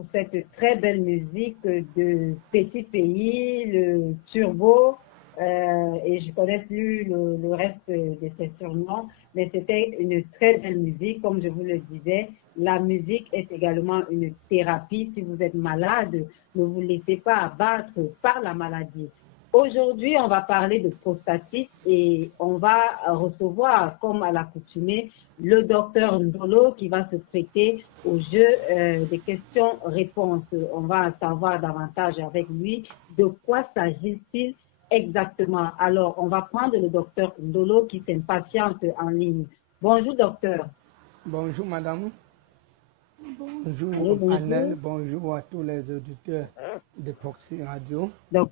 pour cette très belle musique de Petit Pays, le Turbo, et je connais plus le reste de ces surnoms, mais c'était une très belle musique, comme je vous le disais. La musique est également une thérapie. Si vous êtes malade, ne vous laissez pas abattre par la maladie. Aujourd'hui, on va parler de prostatite et on va recevoir, comme à l'accoutumée, le docteur Ndolo qui va se prêter au jeu des questions-réponses. On va savoir davantage avec lui de quoi s'agit-il exactement. Alors, on va prendre le docteur Ndolo qui s'impatiente en ligne. Bonjour, docteur. Bonjour, madame. Bonjour, Allô, bonjour. Annelle. Bonjour à tous les auditeurs de Proxy Radio. Donc,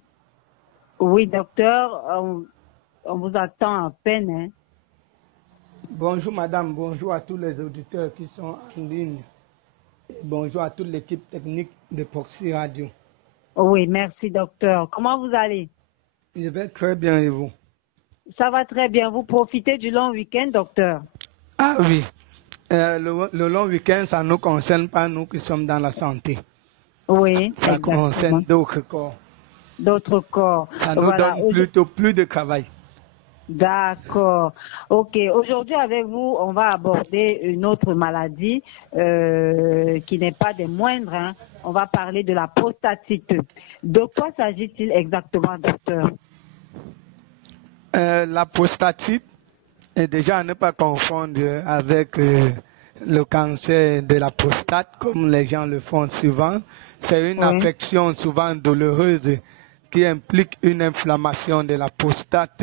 oui, docteur, on vous attend à peine. Hein. Bonjour, madame. Bonjour à tous les auditeurs qui sont en ligne. Bonjour à toute l'équipe technique de Proxy Radio. Oui, merci, docteur. Comment vous allez? Je vais très bien et vous? Ça va très bien. Vous profitez du long week-end, docteur? Ah oui. Le long week-end, ça ne nous concerne pas, nous qui sommes dans la santé. Oui, ça exactement. Concerne d'autres corps. D'autres corps. Ça nous voilà. donne plutôt plus de travail. D'accord. Ok. Aujourd'hui, avec vous, on va aborder une autre maladie qui n'est pas des moindres. Hein. On va parler de la prostatite. De quoi s'agit-il exactement, docteur? La prostatite est déjà à ne pas confondre avec le cancer de la prostate, comme les gens le font souvent. C'est une affection souvent douloureuse qui implique une inflammation de la prostate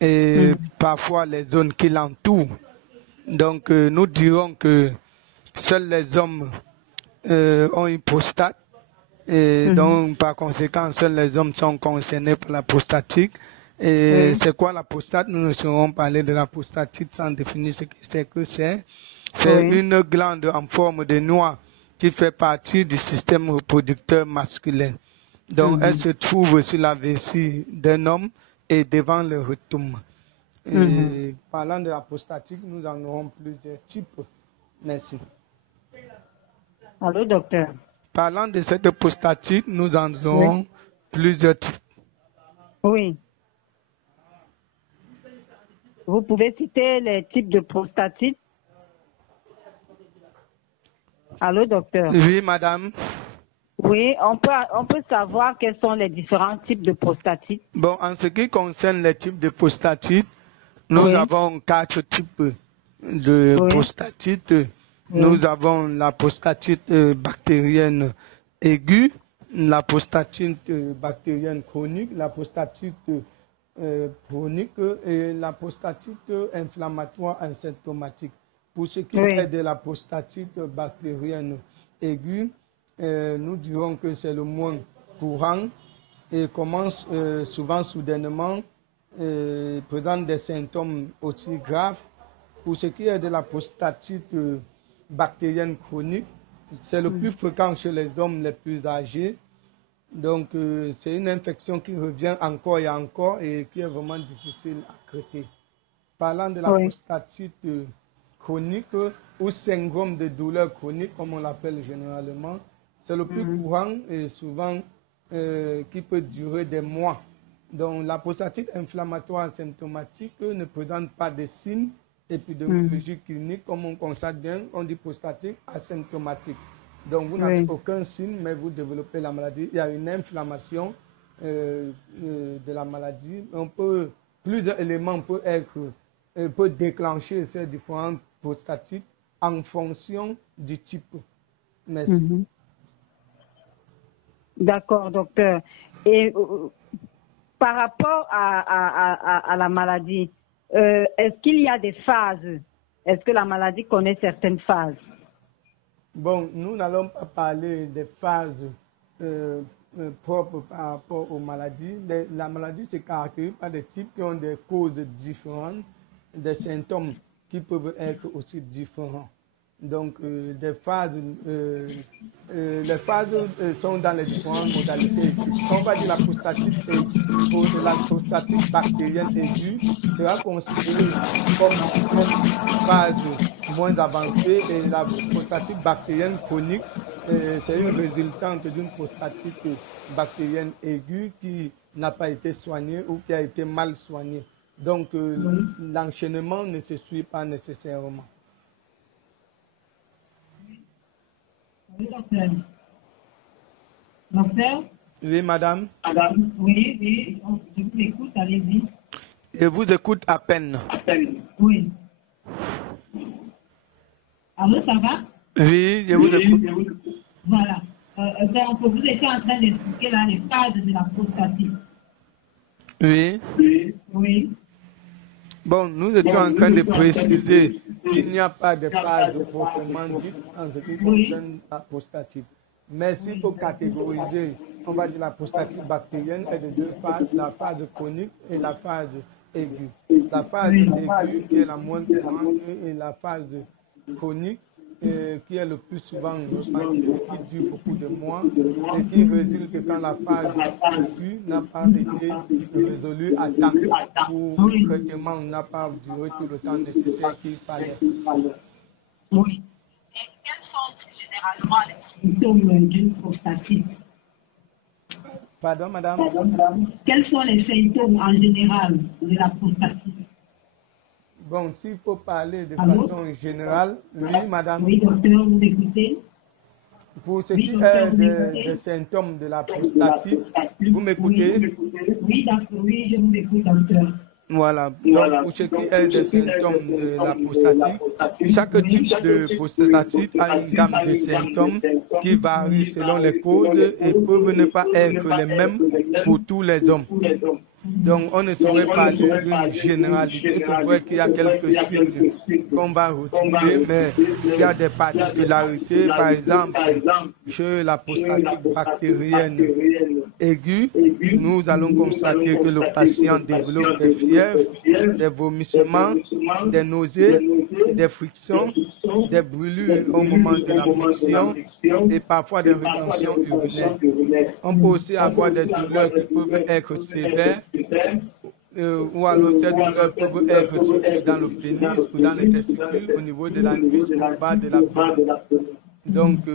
et parfois les zones qui l'entourent. Donc, nous dirons que seuls les hommes ont une prostate et donc, par conséquent, seuls les hommes sont concernés par la prostatite. Et c'est quoi la prostate? Nous ne saurons parler de la prostatite sans définir ce que c'est. C'est une glande en forme de noix qui fait partie du système reproducteur masculin. Donc, elle se trouve sur la vessie d'un homme et devant le rectum. Parlant de la prostatite, nous en aurons plusieurs types. Merci. Allô, docteur. Parlant de cette prostatite, nous en aurons plusieurs types. Oui. Vous pouvez citer les types de prostatite? Allô, docteur? Oui, madame. Oui, on peut savoir quels sont les différents types de prostatite. Bon, en ce qui concerne les types de prostatite, nous avons 4 types de prostatite. Nous avons la prostatite bactérienne aiguë, la prostatite bactérienne chronique, la prostatite chronique et la prostatite inflammatoire asymptomatique. Pour ce qui est de la prostatite bactérienne aiguë, nous dirons que c'est le moins courant et commence souvent soudainement, présente des symptômes aussi graves. Pour ce qui est de la prostatite bactérienne chronique, c'est le plus fréquent chez les hommes les plus âgés. Donc, c'est une infection qui revient encore et encore et qui est vraiment difficile à traiter. Parlant de la prostatite chronique ou syndrome de douleur chronique, comme on l'appelle généralement, c'est le plus courant et souvent qui peut durer des mois. Donc, la prostatite inflammatoire asymptomatique ne présente pas de signes épidémiologiques cliniques, comme on constate bien, on dit prostatite asymptomatique. Donc, vous n'avez aucun signe, mais vous développez la maladie. Il y a une inflammation de la maladie. Plusieurs éléments peuvent déclencher ces différentes prostatites en fonction du type. Merci. D'accord, docteur. Et par rapport à la maladie, est-ce qu'il y a des phases? Est-ce que la maladie connaît certaines phases? Bon, nous n'allons pas parler des phases propres par rapport aux maladies. La maladie se caractérise par des types qui ont des causes différentes, des symptômes qui peuvent être aussi différents. Donc, les phases sont dans les différentes modalités. On va dire la prostatite bactérienne aiguë sera considérée comme une phase moins avancée et la prostatite bactérienne chronique c'est une résultante d'une prostatite bactérienne aiguë qui n'a pas été soignée ou qui a été mal soignée. Donc, l'enchaînement ne se suit pas nécessairement. Oui, docteur. Docteur? Oui, madame. Oui, je vous écoute, allez-y. Je vous écoute à peine. Oui. Allô, ça va? Oui, je vous écoute. Voilà. Donc, vous étiez en train d'expliquer là les phases de la prostatite. Oui. Oui. Bon, nous étions en train de préciser qu'il n'y a pas de phase proprement dite en ce qui concerne la prostatite. Mais s'il faut catégoriser, on va dire la prostatite bactérienne est de deux phases, la phase chronique et la phase aiguë. La phase aiguë qui est la moins courante et la phase chronique qui est le plus souvent ressentie, qui dure beaucoup de mois et qui résulte quand la phase aiguë n'a pas été résolue à temps ou le traitement n'a pas duré tout le temps nécessaire qu'il fallait. Oui. Et quels sont généralement les symptômes d'une prostatite? Pardon, madame? Quels sont les symptômes en général de la prostatite? Bon, s'il faut parler de façon générale, oui, madame. Oui, docteur, vous écoutez? Pour ce qui est des symptômes de la prostatite, vous m'écoutez? Oui, d'accord, oui, je vous écoute, docteur. Voilà. Donc, pour ce qui est des symptômes de la prostatite, chaque type de prostatite a une gamme de symptômes qui varient selon les causes et peuvent ne pas être les mêmes pour tous les hommes. Donc, on ne saurait parler d'une généralité. C'est vrai qu'il y a quelques signes qu'on va retrouver, mais il y a des particularités. Par exemple, chez la prostatite bactérienne aiguë, nous allons constater que le patient développe des fièvres, des vomissements, des nausées, des frictions, des brûlures au moment de la miction et parfois des rétentions urinaires. On peut aussi avoir des douleurs qui peuvent être sévères ou alors ces douleurs peuvent être situées dans le pénis ou dans les testicules au niveau de la cuisse ou au bas de l'abdomen. Donc, pour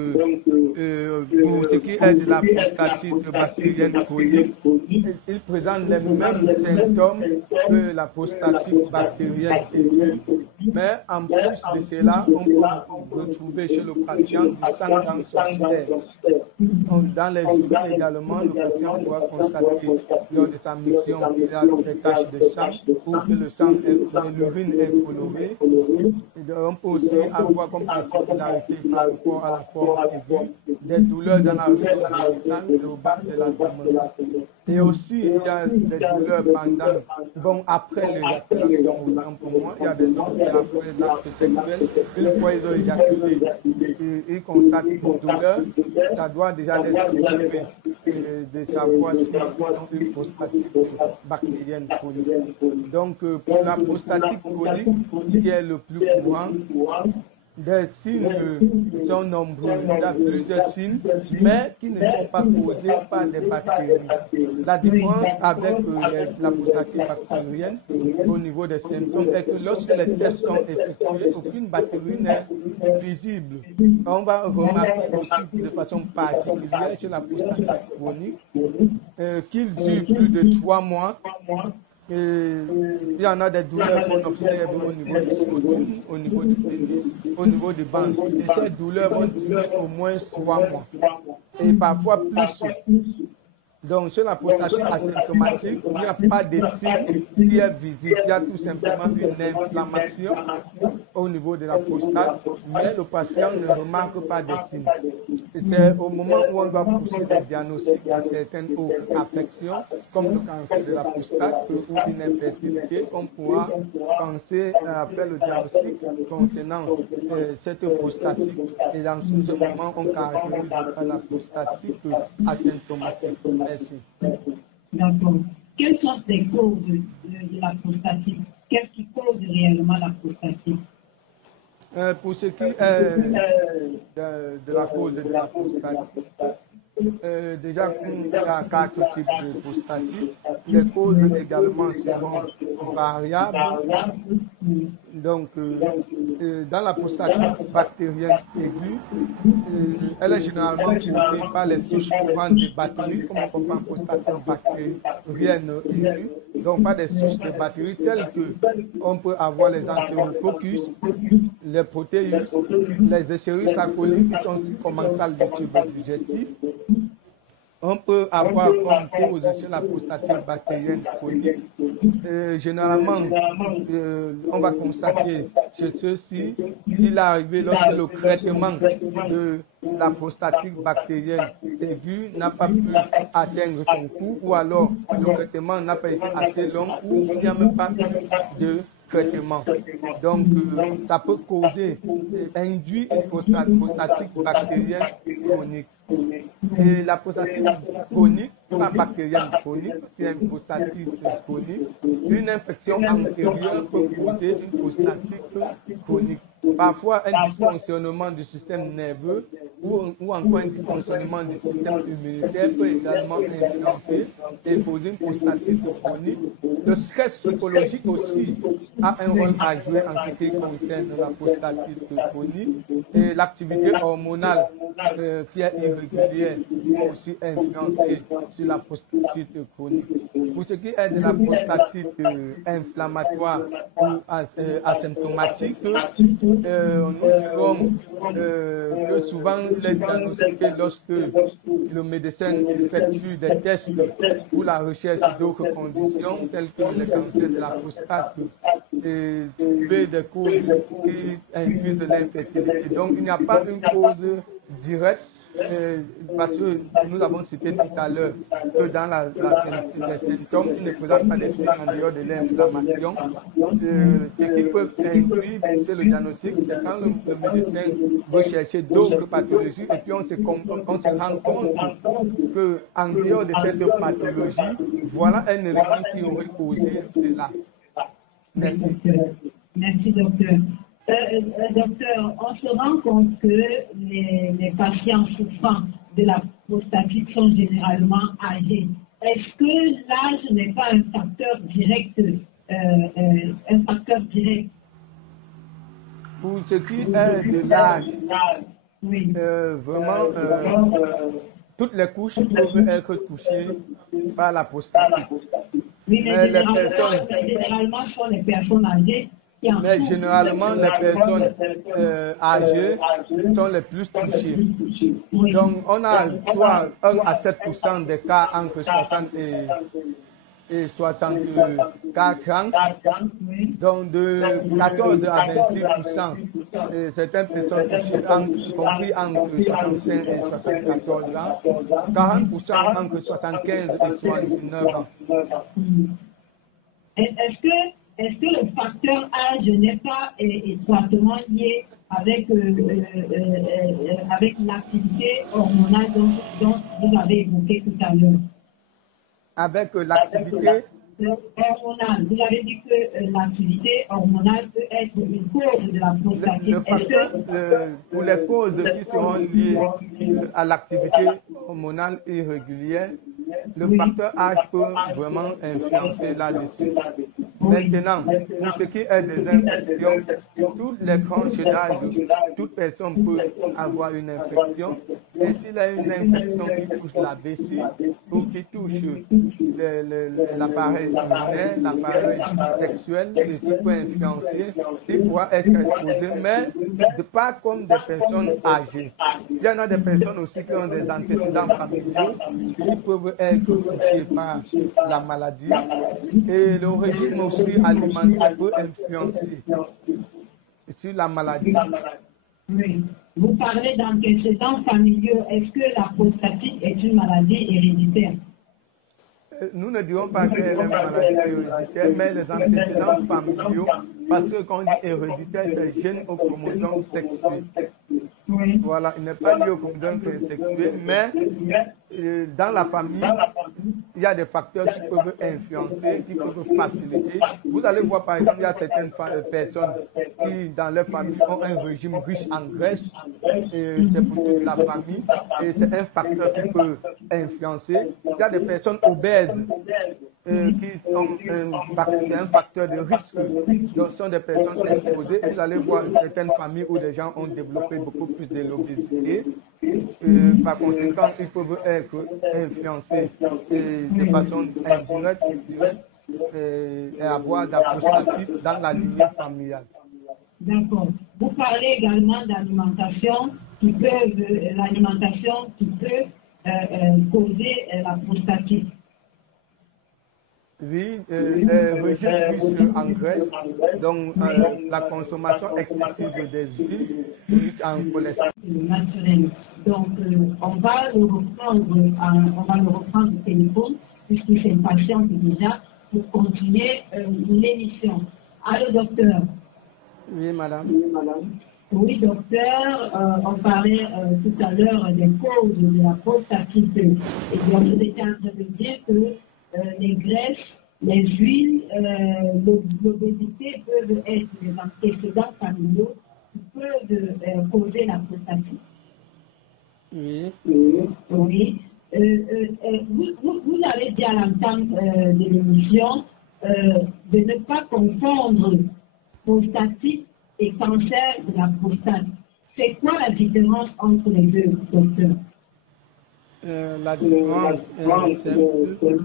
ce qui est de la prostatite bactérienne chronique, il présente les mêmes symptômes que la prostatite bactérienne aiguë, mais en plus de cela, on peut retrouver chez le patient du sang dans son stère. Dans les urines également, le patient pourra constater lors de sa mission qu'il y a des taches de sang ou que l'urine est colorée. Et on peut aussi avoir comme particularité par rapport à la forme aiguë, des douleurs dans la région abdominale et au bas de l'abdomen. Et aussi, il y a des douleurs après l'éjaculation. Pour moi, il y a des hommes qui, après l'acte sexuel, une fois ils ont éjaculé, ils constatent une douleur, ça doit déjà être trouvé de savoir si ils ont une prostatite bactérienne chronique. Donc, pour la prostatite chronique, qui est le plus courant, des signes sont nombreux. Il y a plusieurs signes, mais qui ne sont pas causés par des bactéries. La différence avec la prostatite bactérienne au niveau des symptômes est que lorsque les tests sont effectués, aucune bactérie n'est visible. On va remarquer aussi de façon particulière chez la prostatite chronique qu'il dure plus de 3 mois. Il y en a des douleurs qu'on observe au niveau du scrotum, au niveau du pénis, au niveau du ventre. Et ces douleurs vont durer au moins 3 mois. Et parfois plus. Donc, sur la prostatite asymptomatique, il n'y a pas de signe qui est visible. Il y a tout simplement une inflammation au niveau de la prostate, mais le patient ne remarque pas de signes. C'est au moment où on doit pousser des diagnostics à certaines autres affections, comme le cancer de la prostate ou une infertilité, on pourra penser à faire le diagnostic concernant cette prostatite. Et dans ce moment, on caractérise la prostatite asymptomatique. Merci. D'accord. Quelles sont les causes de la prostatite? Qu'est-ce qui cause réellement la prostatite? Pour ce qui est de la cause de la prostatite, déjà, il y a 4 types de prostatite. Les causes également seront variables. Donc, dans la prostatite bactérienne aiguë, elle est généralement causée par les souches courantes de bactéries, comme on comprend prostatite bactérienne aiguë, donc pas des souches de bactéries telles que on peut avoir les entérococcus, les protéus, les Escherichia coli qui sont commensales du tube digestif. On peut avoir comme cause sur la prostatite bactérienne chronique. Généralement, on va constater chez ceux-ci qu'il est arrivé lorsque le traitement de la prostatite bactérienne aiguë n'a pas pu atteindre son cours, ou alors le traitement n'a pas été assez long, ou il n'y a même pas de traitement. Donc, ça peut causer, induire une prostatite bactérienne chronique. Et la prostatite chronique, pas bactérienne chronique, c'est une prostatite chronique. Une infection antérieure peut causer une prostatite chronique. Parfois, un dysfonctionnement du système nerveux ou encore un dysfonctionnement du système immunitaire peut également influencer et causer une prostatite chronique. Le stress psychologique aussi a un rôle à jouer en ce qui concerne la prostatite chronique. Et l'activité hormonale qui est irrégulière peut aussi influencer sur la prostatite chronique. Pour ce qui est de la prostatite inflammatoire ou asymptomatique, nous dirons que souvent il est diagnostiqué lorsque le médecin effectue des tests pour la recherche d'autres conditions telles que le cancer de la prostate et trouver des causes qui induisent de l'infertilité. Donc il n'y a pas une cause directe. Parce que nous avons cité tout à l'heure que dans les symptômes, ils ne présentent pas des signes en dehors de l'inflammation. Ce qui peut induire le diagnostic, c'est quand le médecin veut chercher d'autres pathologies et puis on se rend compte qu'en dehors de cette pathologie, voilà un élément qui aurait causé cela. Merci. Merci, docteur. Docteur, on se rend compte que les patients souffrant de la prostatite sont généralement âgés. Est-ce que l'âge n'est pas un facteur direct, Pour ce qui est de l'âge, oui. Vraiment, toutes les couches peuvent être touchées par la prostatite. Oui, mais généralement, ce sont les personnes âgées. Mais généralement, les personnes âgées sont les plus touchées. Donc, on a soit 1 à 7% des cas entre 60 et 64 ans. Donc, de 14 à 26%, certaines personnes touchées, compris entre 65 et 74 ans, 40% entre 75 et 79 ans. Est-ce que le facteur âge n'est pas étroitement lié avec l'activité hormonale dont vous avez évoqué tout à l'heure? Avec l'activité hormonale. Vous avez dit que l'activité hormonale peut être une cause de la prostatite. Pour les causes qui seront liées à l'activité hormonale irrégulière, le facteur âge peut vraiment influencer là-dessus. Maintenant, pour ce qui est des infections, toutes les tranches d'âge, toute personne peut avoir une infection. Et s'il a une infection qui touche la vessie ou qui touche l'appareil immunitaire, l'appareil sexuel, ceci peut influencer, il pourra être exposé, mais pas comme des personnes âgées. Il y en a des personnes aussi qui ont des antécédents familiaux qui peuvent être touchés par la maladie. Et le régime aussi alimentaire peut influencer sur la maladie. Oui. Vous parlez d'antécédents familiaux. Est-ce que la prostatite est une maladie héréditaire? Nous ne dirons pas qu'elle est une maladie héréditaire, mais les antécédents familiaux, parce que quand on dit héréditaire, c'est gène au chromosome sexué. Oui. Voilà, il n'est pas lié au chromosome sexué, mais dans la famille, il y a des facteurs qui peuvent influencer, qui peuvent faciliter. Vous allez voir, par exemple, il y a certaines personnes qui, dans leur famille, ont un régime riche en graisse, et c'est pour toute la famille, et c'est un facteur qui peut influencer. Il y a des personnes obèses, qui sont un facteur de risque. Donc, ce sont des personnes exposées. Vous allez voir certaines familles où des gens ont développé beaucoup plus de l'obésité. Par conséquent, ils peuvent être influencés de façon indirecte et avoir de la prostatite dans la lignée familiale. D'accord. Vous parlez également d'alimentation qui peut causer la prostatite. Oui, les régimes en graisse, donc la consommation excessive des huiles en cholestérol. Naturel. Donc, on va le reprendre au téléphone, puisqu'il s'impatiente déjà, pour continuer l'émission. Allô, docteur? Oui, madame. Oui, docteur, on parlait tout à l'heure des causes de la prostatite. Et bien, vous étiez en train de dire que les graisses, les huiles, l'obésité peuvent être des antécédents familiaux qui peuvent causer la prostatite. Oui. Oui. Vous avez dit à l'entame de l'émission de ne pas confondre prostatite et cancer de la prostate. C'est quoi la différence entre les deux, docteur? La différence est simple.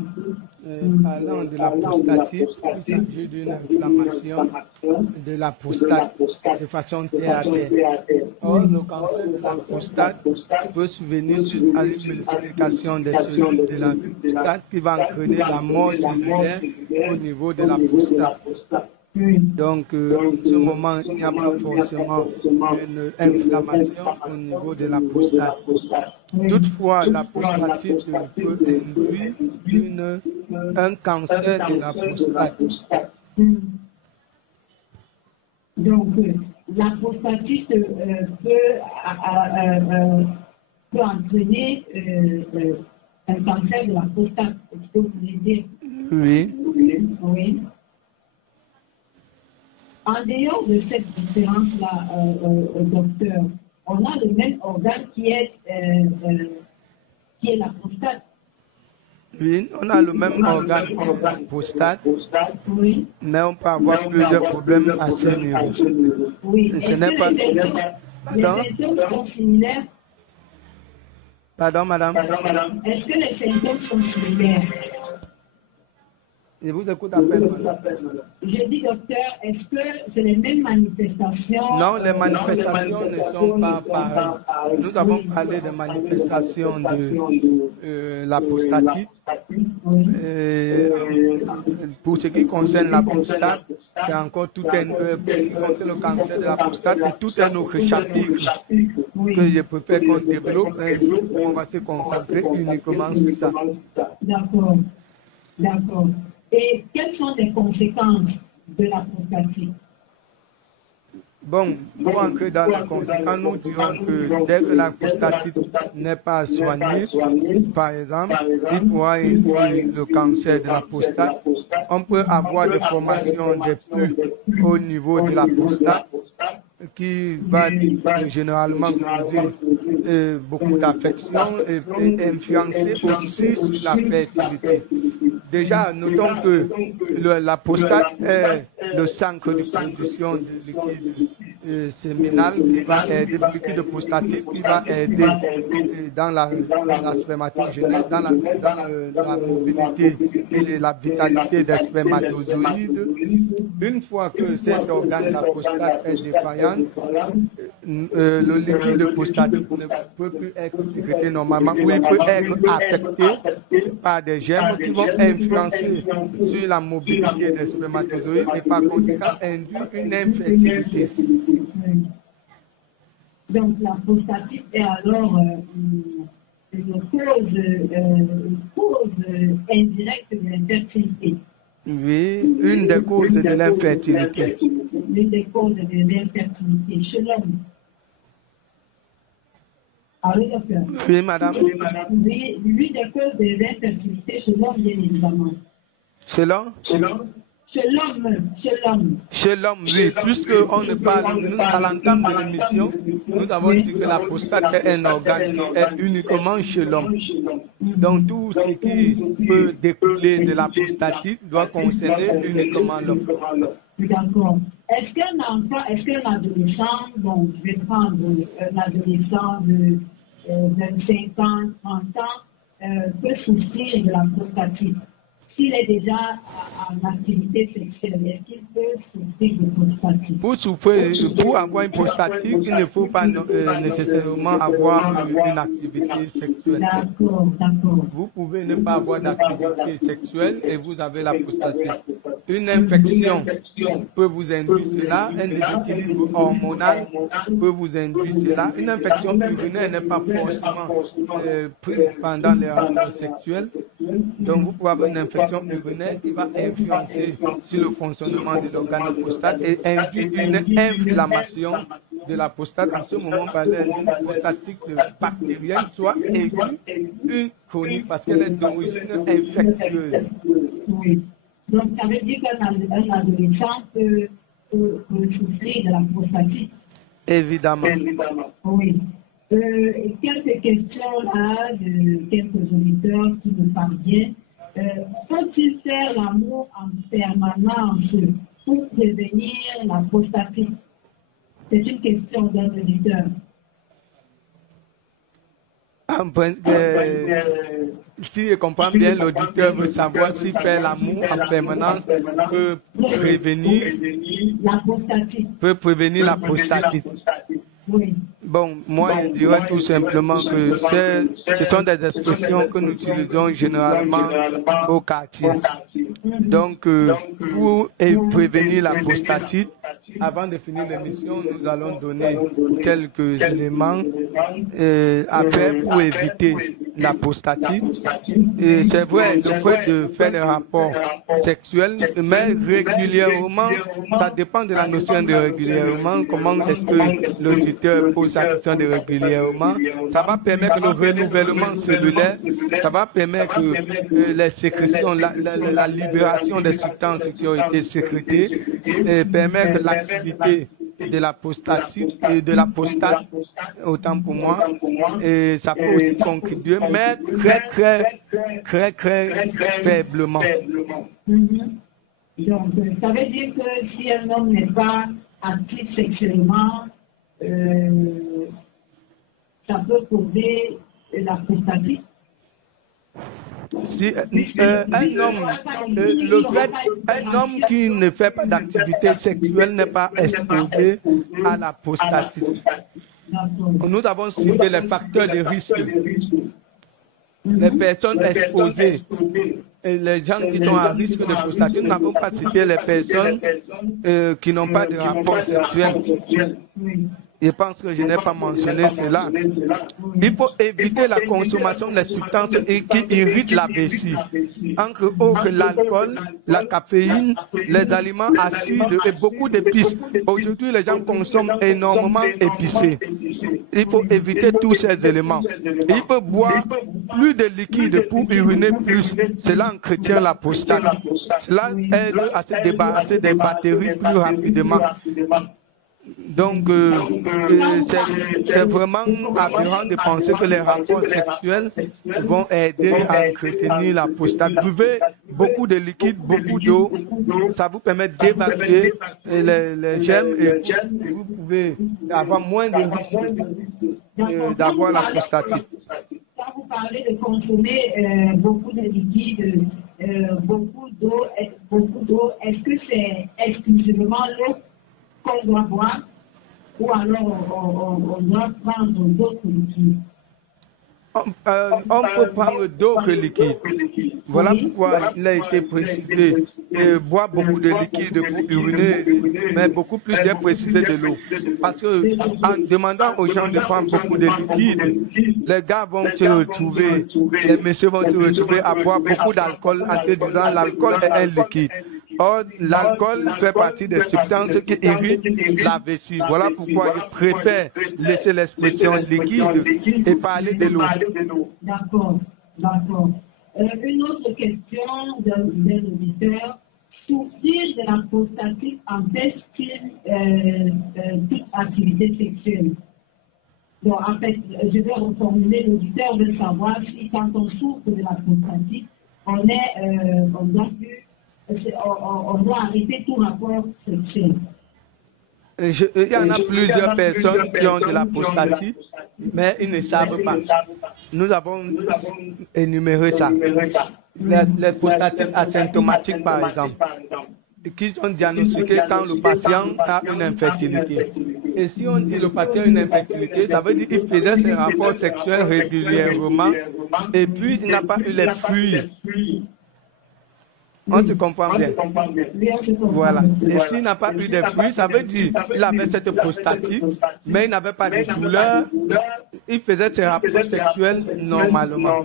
Parlant de la prostatite, il s'agit d'une inflammation de la prostate de façon terre à terre. Or, le cancer de la prostate peut survenir suite à une multiplication des cellules de la prostate qui va entraîner la mort cellulaire au niveau de la prostate. Donc, en ce moment, il n'y a pas forcément une inflammation au niveau de la prostate. Toutefois, la prostatite peut induire un cancer de la prostate. Donc, la prostatite peut entraîner un cancer de la prostate. Est-ce que vous voulez dire? Oui. En dehors de cette différence-là, docteur, on a le même organe qui est la prostate. Oui, on a le même organe que la prostate, oui. Mais on peut avoir plusieurs problèmes à ce niveau. Oui. Ce n'est pas... Les symptômes sont similaires? Pardon, madame? Est-ce que les symptômes sont similaires? Je vous écoute à peine, madame. Je dis, docteur, est-ce que c'est les mêmes manifestations? Non, les manifestations ne sont pas pareilles. Nous avons parlé des manifestations de la prostatite. Pour ce qui concerne la prostate, c'est encore tout un le cancer de la prostate, c'est tout un autre chapitre que je préfère qu'on développe un jour où on va se concentrer uniquement sur ça. D'accord. Et quelles sont les conséquences de la prostatite? Bon, pour entrer dans les conséquences, nous dirons que dès que la prostatite n'est pas soignée, par exemple, il pourra induire le cancer de la prostate. On peut avoir des formations des pus au niveau de la prostate qui va généralement causer beaucoup d'affections et influencer aussi la fertilité. Déjà, notons que la prostate est le centre de production de liquide séminal qui va aider, le liquide prostatique qui va aider dans la spermatogénèse, dans la mobilité et la vitalité des spermatozoïdes. Une fois que cet organe, la prostate, est défaillant, le liquide prostatique ne peut plus être sécrété normalement, ou il peut être affecté par des germes qui vont influencer sur la mobilité des spermatozoïdes et par conséquent induire une infertilité. Donc la prostatite est alors une cause indirecte de l'infertilité. Oui, une des causes de l'infertilité. L'une des causes de l'infertilité chez l'homme. Allô, docteur? Oui, madame. Oui, l'une des causes de l'infertilité chez l'homme, bien évidemment. Selon? Chez l'homme. Chez l'homme, oui. Puisqu'on ne parle, nous, à l'entame de l'émission, nous avons dit que la prostate est un organe qui est uniquement chez l'homme. Donc tout ce qui peut découler de la prostatite doit concerner uniquement l'homme. D'accord. Est-ce qu'un adolescent, bon, je vais prendre un adolescent de 25 ans, 30 ans, peut souffrir de la prostatite? S'il est déjà en activité sexuelle, est-ce qu'il peut souffrir de prostatite? Pour avoir une prostatite, il ne faut pas nécessairement avoir une activité sexuelle. D'accord. Vous pouvez ne pas avoir d'activité sexuelle et vous avez la prostatite. Une infection peut vous induire cela, un déséquilibre hormonal peut vous induire cela. Une infection urinaire n'est pas forcément prise pendant les rapports sexuels. Donc vous pouvez avoir une infection urinaire qui va influencer sur le fonctionnement de l'organe de prostate et induire une inflammation de la prostate. En ce moment, on parlait d'une prostatite bactérienne, soit aiguë, une chronique, parce qu'elle est d'origine infectieuse. Oui. Donc, ça veut dire qu'un adolescent peut souffrir de la prostatite. Évidemment. Oui. Quelques questions là de quelques auditeurs qui me parviennent. Faut-il faire l'amour en permanence pour prévenir la prostatite? C'est une question d'un auditeur. Si je comprends bien, l'auditeur veut savoir si faire l'amour en permanence peut prévenir la prostatite. Oui. Bon, moi je dirais tout simplement que ce sont des expressions que nous utilisons généralement au quartier. Donc, pour prévenir la prostatite, avant de finir l'émission, nous allons donner quelques éléments à faire pour éviter la prostatite. C'est vrai, le fait de faire des rapports sexuels, mais régulièrement, ça dépend de la notion de régulièrement, comment est-ce que l'auditeur pose sa question de régulièrement. Ça va permettre le renouvellement cellulaire, ça va permettre les sécrétions, la libération des substances qui ont été sécrétées, et permettre l'activité de la prostatite et de la prostate, autant pour moi, et ça peut aussi contribuer, mais très faiblement. Donc, ça veut dire que si un homme n'est pas actif sexuellement, ça peut causer la prostatite. Si un homme qui ne fait pas d'activité sexuelle n'est pas exposé à la prostatite. Nous avons cité les facteurs de risque. Les personnes exposées et les gens qui sont à risque de prostatite, nous n'avons pas cité les personnes qui n'ont pas de rapport sexuel. Je pense que je n'ai pas mentionné cela. Il faut éviter la consommation des substances qui irritent la vessie. Entre autres, l'alcool, la caféine, les aliments acides et beaucoup d'épices. Aujourd'hui, les gens consomment énormément épicé. Il faut éviter tous ces éléments. Il faut boire plus de liquide pour uriner plus. Cela entretient la prostate. Cela aide à se débarrasser des bactéries plus rapidement. Donc, c'est vraiment aberrant de penser que les rapports sexuels vont aider à entretenir la prostate. Buvez beaucoup de liquide, beaucoup d'eau, ça vous permet d'évacuer les germes et vous pouvez avoir moins de risques d'avoir la prostatite. Quand vous parlez de consommer beaucoup de liquide, beaucoup d'eau, est-ce que c'est exclusivement l'eau qu'on doit boire, ou alors on doit prendre d'autres liquides? On peut prendre d'autres liquides. Voilà pourquoi il a été précisé boire beaucoup de liquide pour uriner, mais beaucoup plus bien précisé de l'eau. Parce que en demandant aux gens de prendre beaucoup de liquide, les gars vont se retrouver, les messieurs vont se retrouver à boire beaucoup d'alcool en se disant l'alcool est un liquide. Or, l'alcool fait partie des substances qui irritent la vessie. Voilà pourquoi je préfère laisser l'expression liquide et parler de l'eau. D'accord. Une autre question d'un auditeur, souffrir de la prostatite empêche-t-il toute activité sexuelle? Donc, en fait, je vais reformuler, l'auditeur veut savoir si quand on souffre de la prostatite, on doit arrêter tout rapport sexuel. Il y en a plusieurs personnes qui ont de la prostatite, mais ils ne savent pas. Nous avons énuméré ça. Les prostatites asymptomatiques, par exemple, qui sont diagnostiquées quand le patient a une infertilité. Et si on dit le patient a une infertilité, ça veut dire qu'il faisait ses rapports sexuels régulièrement et puis il n'a pas eu les fruits. On se comprend bien. Voilà. Et s'il n'a pas eu des fruits, ça veut dire qu'il avait cette prostatite, mais il n'avait pas de douleur. Il faisait ses rapports sexuels normalement.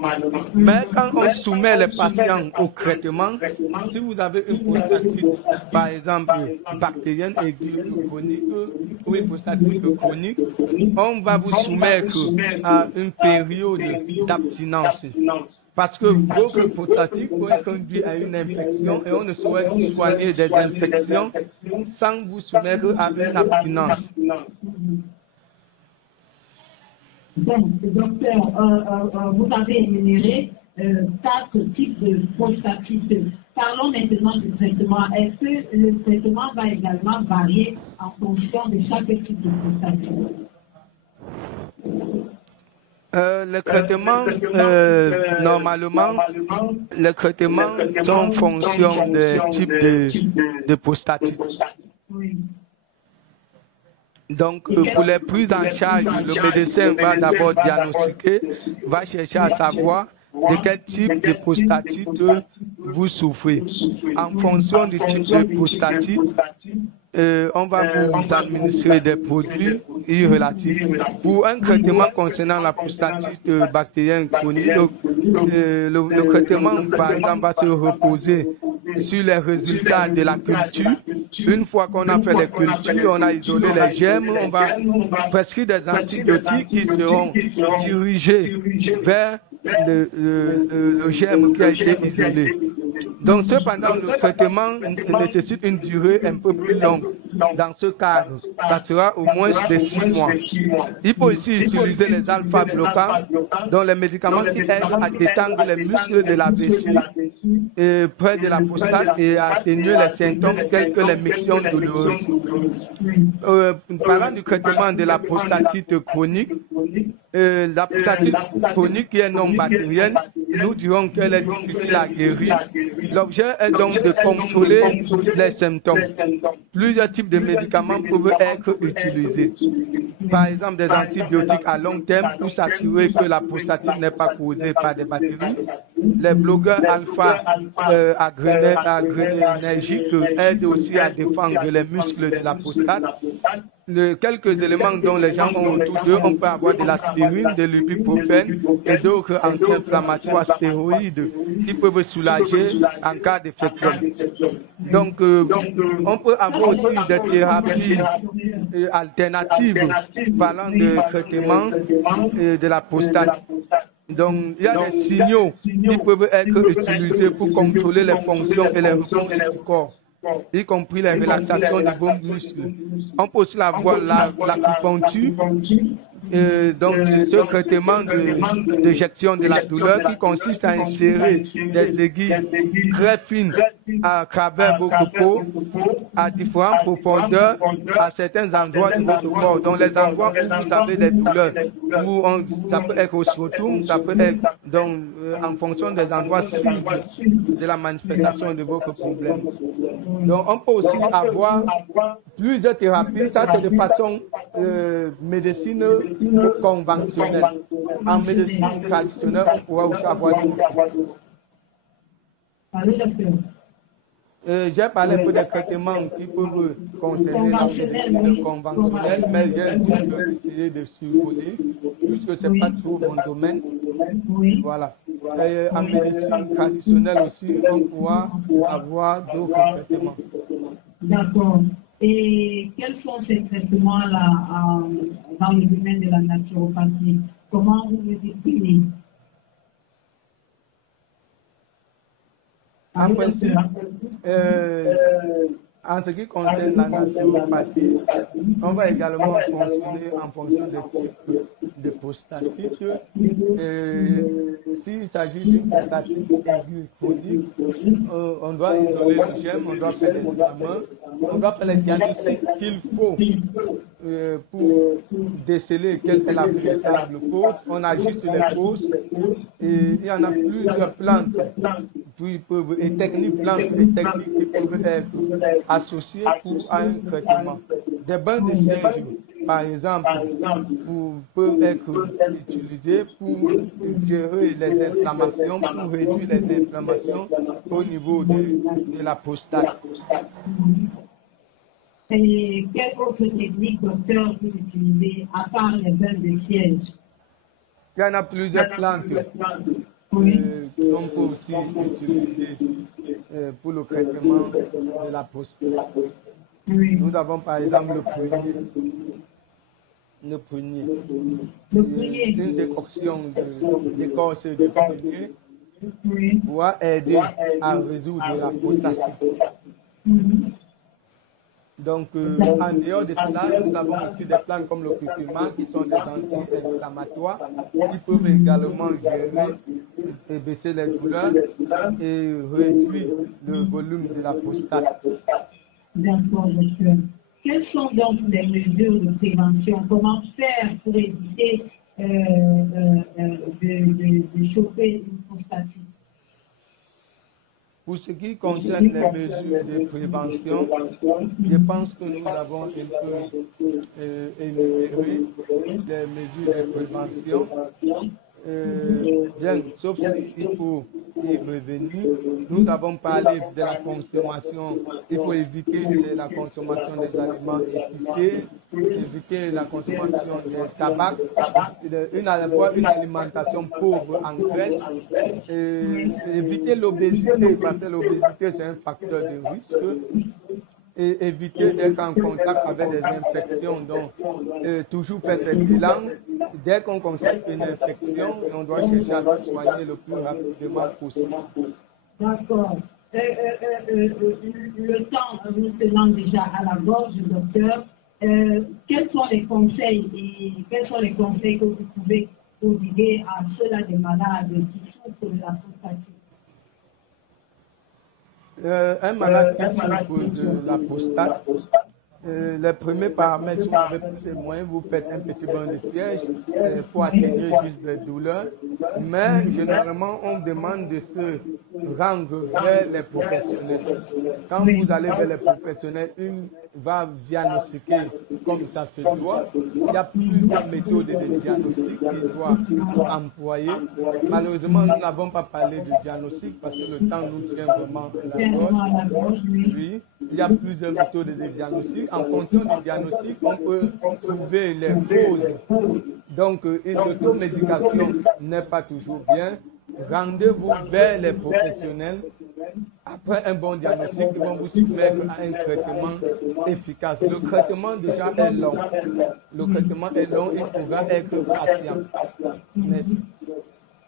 Mais quand on soumet les patients au traitement, si vous avez une prostatite, par exemple bactérienne aiguë chronique ou une prostatite chronique, on va vous soumettre à une période d'abstinence. Parce que votre prostatite peut conduire à une infection et on ne saurait soigner des infections sans vous soumettre à une abstinence. Donc, docteur, vous avez énuméré 4 types de prostatite. Parlons maintenant du traitement. Est-ce que le traitement va également varier en fonction de chaque type de prostatite? Le traitement, normalement, les traitements sont en fonction des types de prostatite. Donc, pour les prises en charge, le médecin va d'abord diagnostiquer, va chercher à savoir de quel type de prostatite vous souffrez. En fonction du type de prostatite, on va vous administrer des produits irrelatifs. Pour un traitement concernant la prostatite bactérienne chronique, le traitement, par exemple, va se reposer sur les résultats de la culture. Une fois qu'on a fait les cultures, on a isolé les germes, on va prescrire des antibiotiques qui seront dirigés vers le germe qui a été isolé. Donc, cependant, le traitement nécessite une durée un peu plus longue. Dans ce cadre, ça sera au moins de 6 mois. Il faut aussi utiliser les alpha-bloquants, dont les médicaments qui aident à détendre les muscles de la vessie près de la prostate et à atténuer les symptômes tels que les mictions douloureuses. Parlant du traitement de la prostatite chronique, la prostatite chronique qui est non bactérienne, nous dirons qu'elle est difficile à guérir. L'objet est donc de contrôler les symptômes. Plusieurs types de médicaments peuvent être utilisés. Par exemple, des antibiotiques à long terme pour s'assurer que la prostatite n'est pas causée par des bactéries. Les bloqueurs alpha-adrénergiques aident aussi à défendre les muscles de la prostate. Quelques éléments dont les gens ont autour d'eux, on peut avoir de l'aspirine, de l'ibuprofène et d'autres anti-inflammatoires stéroïdes qui peuvent soulager en cas d'infection. Donc, on peut avoir aussi des thérapies alternatives parlant de traitement de la prostate. Donc, il y a des signaux qui peuvent être utilisés pour contrôler les fonctions et les ressources du corps, y compris les relaxations de vos muscles. On peut aussi avoir l'acupuncture, donc ce traitement d'éjection de la douleur qui consiste à insérer des aiguilles très fines à travers votre peau à différentes profondeurs à certains endroits de votre corps. Donc les endroits où vous avez des douleurs, ça peut être au scrotum, ça peut être donc, en fonction des endroits cibles de la manifestation de votre problème. Donc on peut aussi avoir plusieurs thérapies, ça c'est de façon médecine conventionnelle. En médecine traditionnelle, on pourra aussi avoir j'ai parlé un peu des traitements qui peuvent concerner la médecine conventionnelle, mais j'ai essayé de survoler, puisque ce n'est pas trop mon domaine. Voilà. Et en médecine traditionnelle aussi, on pourra avoir d'autres traitements. D'accord. Et quels sont ces traitements-là dans le domaine de la naturopathie? Comment vous les définissez? En principe, en ce qui concerne la naturopathie, on va également fonctionner en fonction des types de prostatite. S'il s'agit d'une prostatite aiguë chronique, on doit isoler le germe, on doit faire des examens, on doit faire les diagnostics qu'il faut pour déceler quelle est la véritable cause. On agit sur les causes et il y en a plusieurs plantes et techniques plantes et techniques qui peuvent être associées pour un traitement. Des bains de siège, par exemple, peuvent être utilisés pour gérer les inflammations, pour réduire les inflammations au niveau de la prostate. Et quelle autre technique, docteur, vous utilisez à part les bains de siège? Il y en a plusieurs plantes qu'on peut aussi utiliser pour le traitement de la prostate. Oui. Nous avons par exemple le prunier. C'est une décoction d'écorce de prunier pour aider à résoudre la prostatite. Donc, en dehors de cela, nous avons aussi des plantes comme le curcuma qui sont des anti-inflammatoires qui peuvent également gérer et baisser les douleurs et réduire le volume de la prostate. D'accord, docteur. Quelles sont donc les mesures de prévention? Comment faire pour éviter de choper une prostatite? Pour ce qui concerne les mesures de prévention, je pense que nous avons un peu énuméré les mesures de prévention. Bien, sauf qu'il faut y revenir. Nous avons parlé de la consommation. Il faut éviter la consommation des aliments épicés, éviter la consommation de tabac, avoir une alimentation pauvre en graisse, éviter l'obésité, parce que l'obésité c'est un facteur de risque. Et éviter d'être en contact avec des infections. Donc, toujours faire des bilans. Dès qu'on constate une infection, on doit chercher à se soigner le plus rapidement possible. D'accord. Le temps vous tenant déjà à la gorge, docteur, quels sont les conseils que vous pouvez prodiguer à ceux-là des malades qui souffrent de la prostatite? Un malade qui souffre de la prostate, les premiers paramètres, vous avez plus et moins, vous faites un petit bain de siège pour atténuer juste les douleurs, mais généralement on demande de se rendre vers les professionnels. Quand vous allez vers les professionnels, une va diagnostiquer comme ça se doit. Il y a plusieurs méthodes de diagnostic qu'il doit employer. Malheureusement, nous n'avons pas parlé de diagnostic parce que le temps nous tient vraiment à la gorge. Oui, il y a plusieurs méthodes de diagnostic. En fonction du diagnostic, on peut trouver les causes. Donc, une automédication n'est pas toujours bien. Rendez-vous vers les professionnels. Après un bon diagnostic, ils vont vous soumettre à un traitement efficace. Le traitement déjà est long. Le traitement est long, il faudra être patient.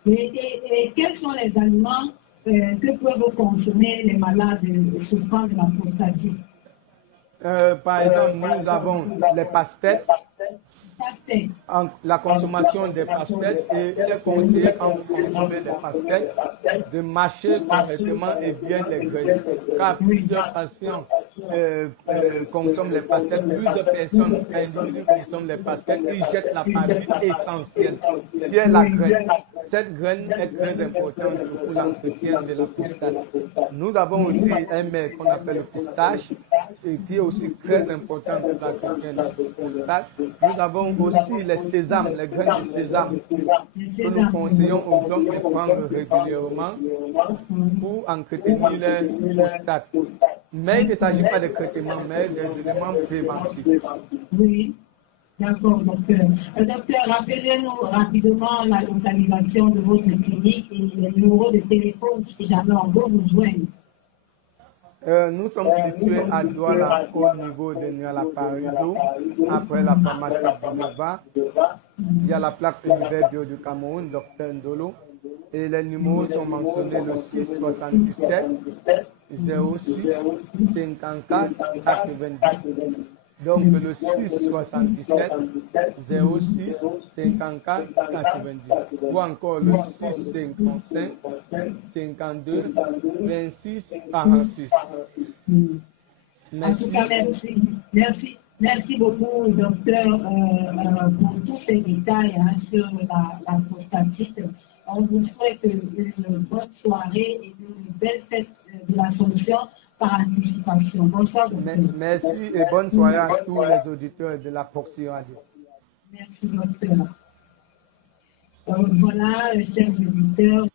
Et quels sont les aliments que peuvent consommer les malades souffrant de la prostatite? Par exemple, nous avons les pastèques. La consommation des pastèques et il est conseillé quand vous consommez des pastèques de mâcher correctement et bien les graisses. Car plusieurs patients consomment les pastèques, plusieurs personnes, individus consomment les pastèques, ils jettent la partie essentielle, qui est la graine. Cette graine est très importante pour l'entretien de la prostate. Nous avons aussi un mets qu'on appelle le pistache, et qui est aussi très important pour l'entretien de la prostate. Nous avons aussi les sésames, les graines de sésame, que nous conseillons aux hommes de prendre régulièrement pour entretenir les prostates. Mais il ne s'agit pas de traitement, mais des éléments préventifs. Oui, d'accord, docteur. Docteur, rappelez-nous rapidement la localisation de votre clinique et le numéro de téléphone si jamais on veut vous joindre. Nous sommes situés à Douala au niveau de Niala Parido, après la pharmacie de Nova. Il y a la plaque univers bio du Cameroun, Dr Ndolo. Et les numéros sont mentionnés le 6 77 06 54 90. Donc le 6 77 06 54 90. Ou encore le 6 55 52 26 46. En tout cas, merci beaucoup, docteur, pour tous ces détails sur la prostatite. On vous souhaite une bonne soirée et une belle fête de l'Assomption par anticipation. Bonsoir, docteur. Merci et bonne soirée à tous les auditeurs de la Portion Radio. Merci, docteur. Voilà, chers auditeurs.